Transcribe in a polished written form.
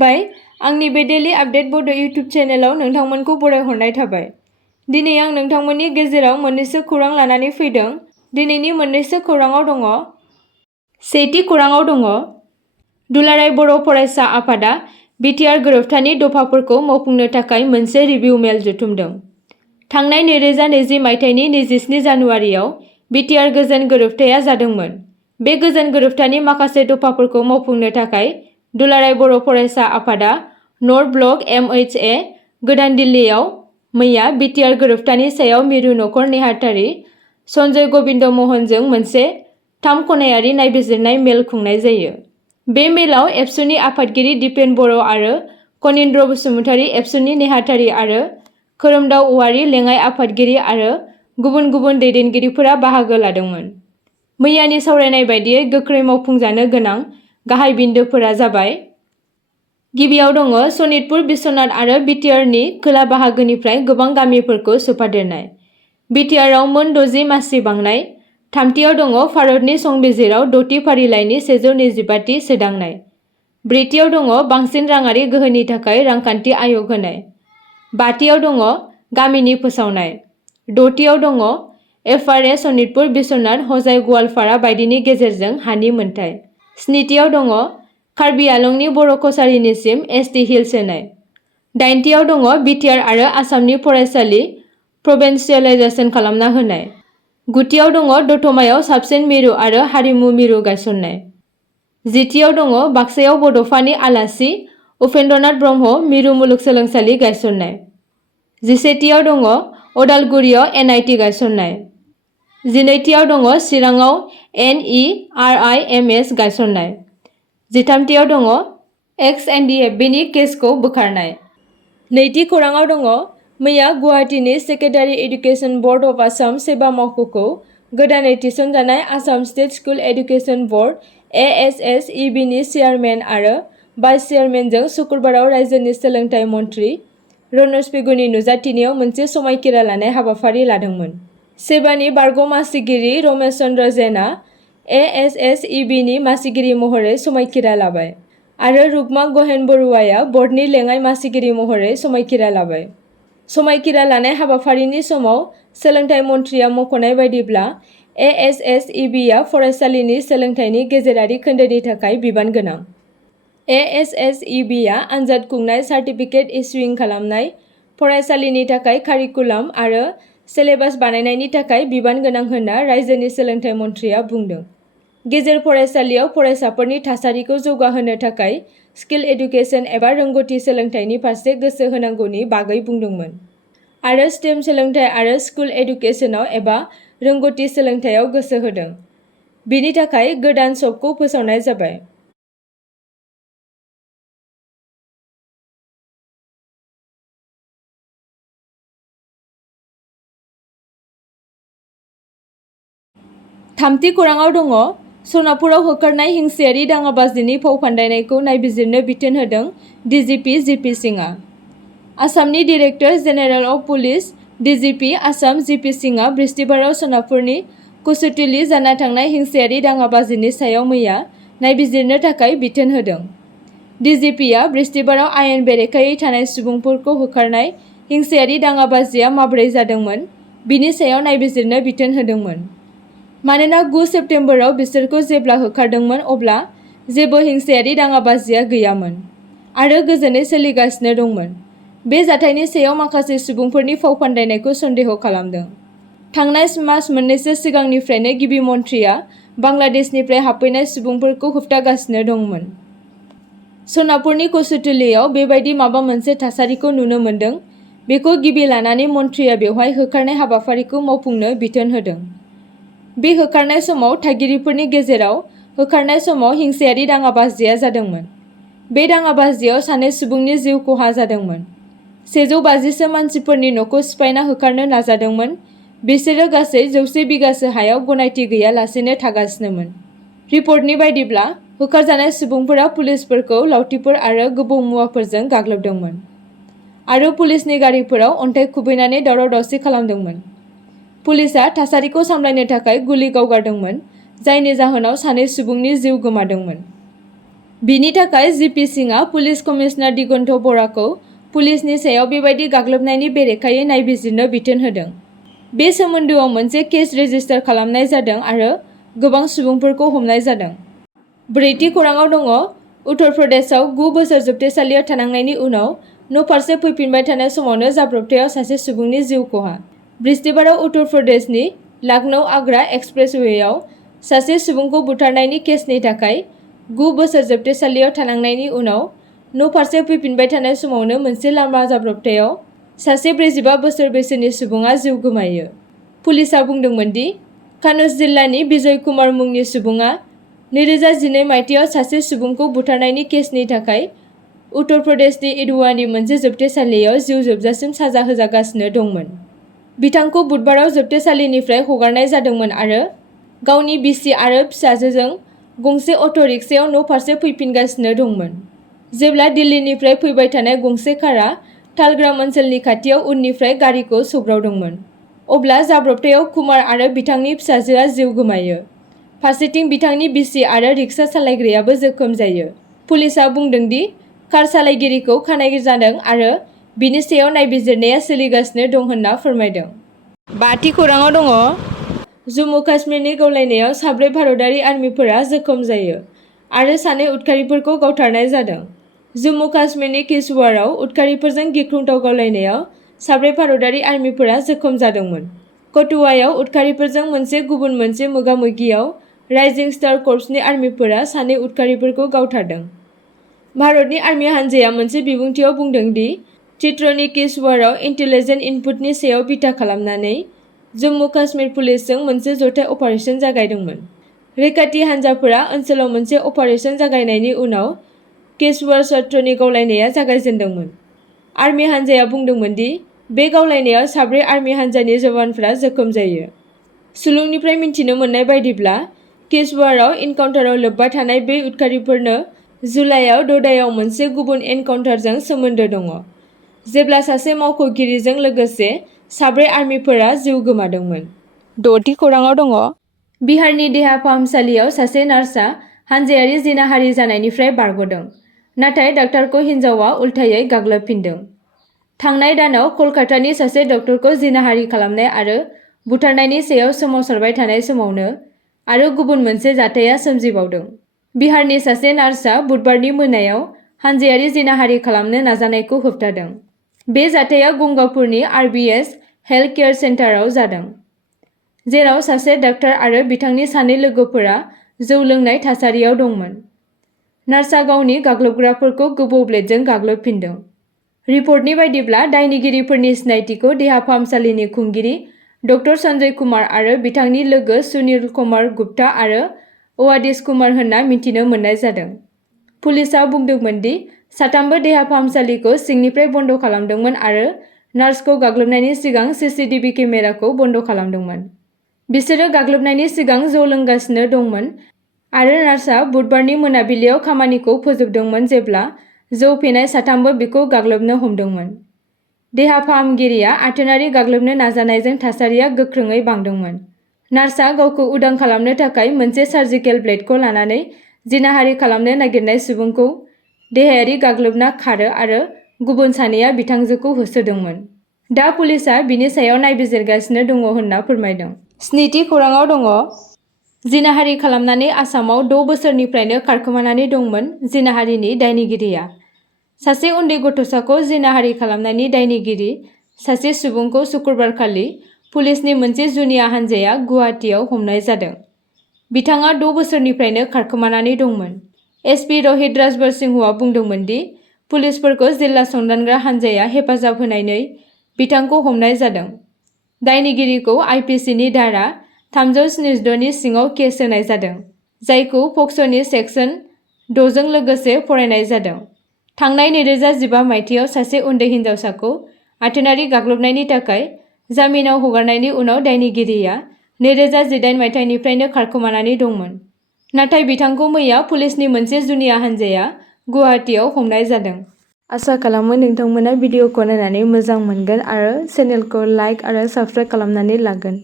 खुलुमबाय आंनि बे डेली आपडेट बड' इउटिउब चेनेलाव नोंथांमोनखौ बरायहरनाय थाबाय। दिनै आं नोंथांमोननि गेजेराव मोननैसो खौरां लानानै फैदों। दिनैनि मोननैसो खौराङाव दङ। सेथि खौराङाव दङ दुलाराय बर' फरायसा आफादा बिटिआर गोरोबथानि दफाफोरखौ मावफुंनो थाखाय मोनसे रिभिउ मेल जथुमदों। थांनाय 2020 मायथाइनि 27 जानुवारियाव बिटिआर गोजोन गोरोबथाया जादोंमोन। बे गोजोन गोरोबथानि माखासे दफाफोरखौ मावफुंनो थाखाय दुलाराय बर' फरायसा आफादा नर्थ ब्लक MHA गोदान दिल्लीयाव मैया बिटिआर गोरोबथानि सायाव मिरु नखर नेहाथारि सन्जय गबिन्द महनजों मोनसे 3 खनायारि नायबिजिरनाय मेल खुंनाय जायो। बे मेलाव एबसुनि आफादगिरि दिपेन बर' आरो कनिन्द्र बसुमतारी, एबसुनि नेहाथारि आरो खोरोमदाव औवारी लेङाइ आफादगिरि आरो गुबुन गुबुन दैदेनगिरिफोरा बाहागो लादोंमोन। मैयानि सावरायनाय बायदियै गोख्रै मावफुंजानो गोनां गाहाय बिन्दोफोरा जाबाय। गिबियाव दङ सनितपुर, बिश्वनाथ आरो बिटिआरनि खोला बाहागोनिफ्राय गोबां गामिफोरखौ सोफादेरनाय। बिटिआरआव मोन 60 मासि बांनाय। थामथियाव दङ भारतनि संबिजिराव 6थि फारिलाइनि 125थि सोदांनाय। ब्रैथियाव दङ बांसिन राङारि गोहोनि थाखाय रांखान्थि आय'ग होनाय। बाथियाव दङ गामिनि फोसावनाय। 6थियाव दङ FRA सनितपुर, बिश्वनाथ, हजाय, गवालपारा बायदिनि गेजेरजों हानि मोनथाय। 7थियाव दङ कार्बि आलंनि बर' कछारीनिसिम ST हिल्स होनाय। 8थियाव दङ बिटिआर आरो आसामनि फरायसालि प्रभिन्सियेलाइजेसन खालामना होनाय। 9थियाव दङ दतमायाव साबसिन मिरु आरो हारिमु मिरु गायसननाय। 10थियाव दङ बाक्सायाव बड'फानि आलासि उपेन्द्रनाथ ब्रह्म मिरु मुलुगसोलोंसालि गायसननाय। 11थियाव दङ अदालगुरियाव NIT गायसननाय। 12थियाव दङ चिराङाव NERIMS गायसननाय। 13थियाव दङ XNDFB-नि केसखौ बोखारनाय। नैथि खौराङाव दङ मैया गुवाहाटीनि secondary education board of Assam SEBA मावख'खौ गोदानै थिसनजानाय Assam state school education board ASSEB-नि चेयारमेन आरो भाइस चेयारमेनजों शुक्रबाराव रायजोनि सोलोंथाइ मन्थ्रि रनज पेगुनि नुजाथिनायाव मोनसे समायखिरा लानाय हाबाफारि लादोंमोन। सेबानि बारग' मासिगिरि रमेश चन्द्र जैनआ ASSEB-नि मासिगिरि महरै समायखिरा लाबाय आरो रुपमा गहेन बरुवाया बर्डनि लेङाइ मासिगिरि महरै समायखिरा लाबाय। समायखिरा लानाय हाबाफारिनि समाव सोलोंथाइ मन्थ्रिया मख'नाय बायदिब्ला ASSEB-आ फरायसालिनि सोलोंथाइनि गेजेरारि खोन्दोनि थाखाय बिबान गोनां। ASSEB-आ आनजाद खुंनाय, सार्टिफिकेट इस्युइं खालामनाय, फरायसालिनि थाखाय कारिकुलाम आरो सिलेबास बानायनायनि थाखाय बिबान गोनां होनना रायजोनि सोलोंथाइ मन्थ्रिया बुंदों। गेजेर फरायसालियाव फरायसाफोरनि थासारिखौ जौगाहोनो थाखाय स्किल एडुकेसन एबा रोंग'थि सोलोंथाइनि फारसे गोसो होनांगौनि बागै बुंदोंमोन आरो स्टेम सोलोंथाइ आरो स्कुल एडुकेसनाव एबा रोंग'थि सोलोंथाइयाव गोसो होदों। बिनि थाखाय गोदान शपखौ फोसावनाय जाबाय। थामथि खौराङाव दङ सनापुराव होखारनाय हिंसायारि दाङाबाजिनि फाव फान्दायनायखौ नायबिजिरनो बिथोन होदों DGP JP सिंहआ। आसामनि director general of police DGP Assam JP सिंहआ बृहस्पतिबाराव सनापुरनि कुचुतली जाना थांनाय हिंसायारि दाङाबाजिनि सायाव मैया नायबिजिरनो थाखाय बिथोन होदों। DGPआ बृहस्पतिबाराव आयेन बेरेखायै थानाय सुबुंफोरखौ होखारनाय हिंसायारि दाङाबाजिया माबोरै जादोंमोन बिनि सायाव नायबिजिरनो बिथोन होदोंमोन। मानोना 9 सेप्तेम्बराव बिसोरखौ जेब्ला होखारदोंमोन अब्ला जेबो हिंसायारि दाङाबाजिया गैयामोन आरो गोजोनै सोलिगासिनो दंमोन। बे जाथायनि सायाव माखासे सुबुंफोरनि फाव फान्दायनायखौ सन्देह खालामदों। थांनाय मास मोननैसो सिगांनिफ्रायनो गिबि मन्थ्रिया बांलादेशनिफ्राय हाबफैनाय सुबुंफोरखौ होबथागासिनो दंमोन। सनापुरनि कुचुतलीयाव बेबायदि माबा मोनसे थासारिखौ नुनो मोन्दों। बेखौ गिबि लानानै मन्थ्रिया बेवहाय होखारनाय हाबाफारिखौ मावफुंनो बिथोन होदों। बे होखारनाय समाव थागिरिफोरनि गेजेराव होखारनाय समाव हिंसायारि दाङाबाजिया जादोंमोन। बे दाङाबाजियाव 2 सुबुंनि जिउ खहा जादोंमोन। 150सो मानसिफोरनि न'खौ सिफायना होखारनो नाजादोंमोन। बिसोरो गासै 100 बिगासो हायाव गनायथि गैयालासेनो थागासिनोमोन। रिपर्टनि बायदिब्ला होखारजानाय सुबुंफोरा पुलिसफोरखौ लावथिफोर आरो गोबौ मुवाफोरजों गाग्लोबदोंमोन आरो पुलिसनि गारिफोराव अन्थाइ खुबैनानै दावराव-दावसि खालामदोंमोन। पुलिसआ थासारिखौ सामलायनो थाखाय गुलि गावगारदोंमोन, जायनि जाहोनाव 2 सुबुंनि जिउ गोमादोंमोन। बिनि थाखाय जिपि सिंआ पुलिस कमिशनार दिगन्त बराखौ पुलिसनि सायाव बेबायदि गाग्लोबनायनि बेरेखायै नायबिजिरनो बिथोन होदों। बे सोमोन्दोआव मोनसे केस रेजिस्टार खालामनाय जादों आरो गोबां सुबुंफोरखौ हमनाय जादों। ब्रैथि खौरांआव दङ उत्तर प्रदेशआव 9 बोसोर जोबथेसालियाव थानांनायनि उनाव न'फारसे फैफिनबाय थानाय समावनो जाब्रबथायाव सासे सुबुंनि जिउ खहा। बृहस्पतिबाराव उत्तर प्रदेशनि लखनऊ आग्रा एक्सप्रेसवेआव सासे सुबुंखौ बुथारनायनि केसनि थाखाय 9 बोसोर जोबथेसालियाव थानांनायनि उनाव न'फारसे फैफिनबाय थानाय समावनो मोनसे लामा जाब्रबथायाव सासे 45 बोसोर बैसोनि सुबुङा जिउ गोमायो। पुलिसआ बुंदोंमोन दि कानौज जिल्लानि विजय कुमार मुंनि सुबुङा 2012 मायथाइयाव सासे सुबुंखौ बुथारनायनि केसनि थाखाय उत्तर प्रदेशनि इन्दौरनि मोनसे जोबथेसालियाव जिउ जोबजासिम साजा होजागासिनो दंमोन। बिथांखौ बुधबाराव जोबथेसालिनिफ्राय हगारनाय जादोंमोन आरो गावनि बिसि आरो फिसाजोजों गंसे अट' रिक्सायाव न'फारसे फैफिनगासिनो दंमोन। जेब्ला दिल्लीनिफ्राय फैबाय थानाय गंसे कारआ तालग्राम ओनसोलनि खाथियाव उननिफ्राय गारिखौ सौग्रावदोंमोन, अब्ला जाब्रबथायाव कुमार आरो बिथांनि फिसाजोआ जिउ गोमायो। फारसेथिं बिथांनि बिसि आरो रिक्सा सालायग्रायाबो जोखोम जायो। पुलिसआ बुंदों दि कार सालायगिरिखौ खानाय जादों आरो बिनि सायाव नायबिजिरनाया सोलिगासिनो दं होनना फोरमायदों। बाथि खौरांआव दङ जम्मु काश्मीरनि गावलायनायाव 4 भारतारि आर्मिफोरा जोखोम जायो आरो 2 उदखारिफोरखौ गावथारनाय जादों। जम्मु काश्मीरनि किश्तवाड़आव उदखारिफोरजों गिख्रंथाव गावलायनायाव 4 भारतारि आर्मिफोरा जोखोम जादोंमोन। कठुआयाव उदखारिफोरजों गुबुन मोनसे मोगा-मोगियाव राइजिं स्टार कर्प्सनि आर्मिफोरा 2 उदखारिफोरखौ गावथारदों। भारतनि आर्मि हानजाया मोनसे बिबुंथिआव बुंदों दि चित्रनि किश्तवाड़आव इन्टेलिजेन्स इनपुटनि सायाव बिथा खालामनानै जम्मु काश्मीर पुलिसजों मोनसे जथाय अपारेसन जागायदोंमोन। रैखाथि हानजाफोरा ओनसोलाव मोनसे अपारेसन जागायनायनि उनाव किश्तवाड़ क्षेत्रनि गावलायनाया जागायजेन्दोंमोन। आर्मि हानजाया बुंदोंमोन दि बे गावलायनायाव 4 आर्मि हानजानि जवानफोरा जोखोम जायो। सुलुंनिफ्राय मिथिनो मोननाय बायदिब्ला किश्तवाड़आव एनकाउन्टाराव लोब्बा थानाय बे उदखारिफोरनो जुलाइआव डोडायाव मोनसे गुबुन एनकाउन्टारजों सोमोन्दो दङ, जेब्ला सासे मावख'गिरिजों लोगोसे 4 आर्मिफोरा जिउ गोमादोंमोन। 6थि खौरांआव दङ बिहारनि देहा फाहामसालियाव सासे नार्सआ हानजायारि जिनाहारि जानायनिफ्राय बारग'दों, नाथाय डाक्टारखौ हिनजावआ उल्थायै गाग्लोबफिनदों। थांनाय दानाव कलकातानि सासे डक्टरखौ जिनाहारि खालामनाय आरो बुथारनायनि सायाव सोमावसारबाय थानाय समावनो आरो गुबुन मोनसे जाथाया सोमजिबावदों। बिहारनि सासे नार्सआ बुधबारनि मोनायाव हानजायारि जिनाहारि खालामनो नाजानायखौ होबथादों। बे जाथाया गंगापुरनि आरबीएस हेल्थ केयार सेन्टाराव जादों, जेराव सासे डाक्टार आरो बिथांनि 2 लोगोफोरा जौ लोंनाय थासारियाव दंमोन। नार्सआ गावनि गाग्लोबग्राफोरखौ गोबौ ब्लेडजों गाग्लोबफिनदों। रिपर्टनि बायदिब्ला दायनिगिरिफोरनि सिनायथिखौ देहा फाहामसालिनि खुंगिरि डक्टर सन्जय कुमार आरो बिथांनि लोगो सुनील कुमार गुप्ता आरो अवादिश कुमार होनना मिथिनो मोननाय जादों। पुलिसआ बुंदोंमोन दि साथामबो देहा फाहामसालिखौ सिंनिफ्राय बन्द खालामदोंमोन आरो नार्सखौ गाग्लोबनायनि सिगां सीसीटीवी केमेराखौ बन्द खालामदोंमोन। बिसोरो गाग्लोबनायनि सिगां जौ लोंगासिनो दंमोन आरो नार्सआ बुधबारनि मोनाबिलियाव खामानिखौ फोजोबदोंमोन जेब्ला जौ फेनाय साथामबो बिखौ गाग्लोबनो हमदोंमोन। देहा फाहामगिरिया आथोनारि गाग्लोबनो नाजानायजों थासारिया गोख्रोङै बांदोंमोन। नार्सआ गावखौ उदां खालामनो थाखाय मोनसे सार्जिकेल ब्लेडखौ लानानै जिनाहारि खालामनो नागिरनाय सुबुंखौ देहायारि गाग्लोबना खारो आरो गुबुन 2आ बिथांजोखौ होसोदोंमोन। दा पुलिसआ बिनि सायाव नायबिजिरगासिनो दङ होनना फोरमायदों। 7थि खौरांआव दङ जिनाहारि खालामनानै आसामाव 6 बोसोरनिफ्रायनो खारखोमानानै दंमोन जिनाहारिनि दायनिगिरिया। सासे उन्दै गथ'साखौ जिनाहारि खालामनायनि दायनिगिरि सासे सुबुंखौ शुक्रबारखालि पुलिसनि मोनसे जुनिया हानजाया गुवाहाटीआव हमनाय जादों। बिथाङा 6 बोसोरनिफ्रायनो खारखोमानानै दंमोन। एसपी रहित राजभर सिंहआ बुंदोंमोन दि पुलिसफोरखौ जिल्ला संदानग्रा हानजाया हेफाजाब होनानै बिथांखौ हमनाय जादों। दायनिगिरिखौ आईपीसीनि धारा 376 नि सिङाव केस होनाय जादों, जायखौ पक्स'नि सेक्सन 6 जों लोगोसे फरायनाय जादों। थांनाय 2015 मायथाइयाव सासे उन्दै हिनजावसाखौ आथोनारि गाग्लोबनायनि थाखाय जामिनाव हगारनायनि उनाव दायनिगिरिया 2018 मायथाइनिफ्रायनो खारखोमानानै दंमोन, नाथाय बिथांखौ मैया पुलिसनि मोनसे जुनिया हानजाया गुवाहाटीआव हमनाय जादों। आसा खालामो नोंथांमोना भिडिअखौ नायनानै मोजां मोनगोन आरो चेनेलखौ लाइक आरो साबस्क्राइब खालामनानै लागोन।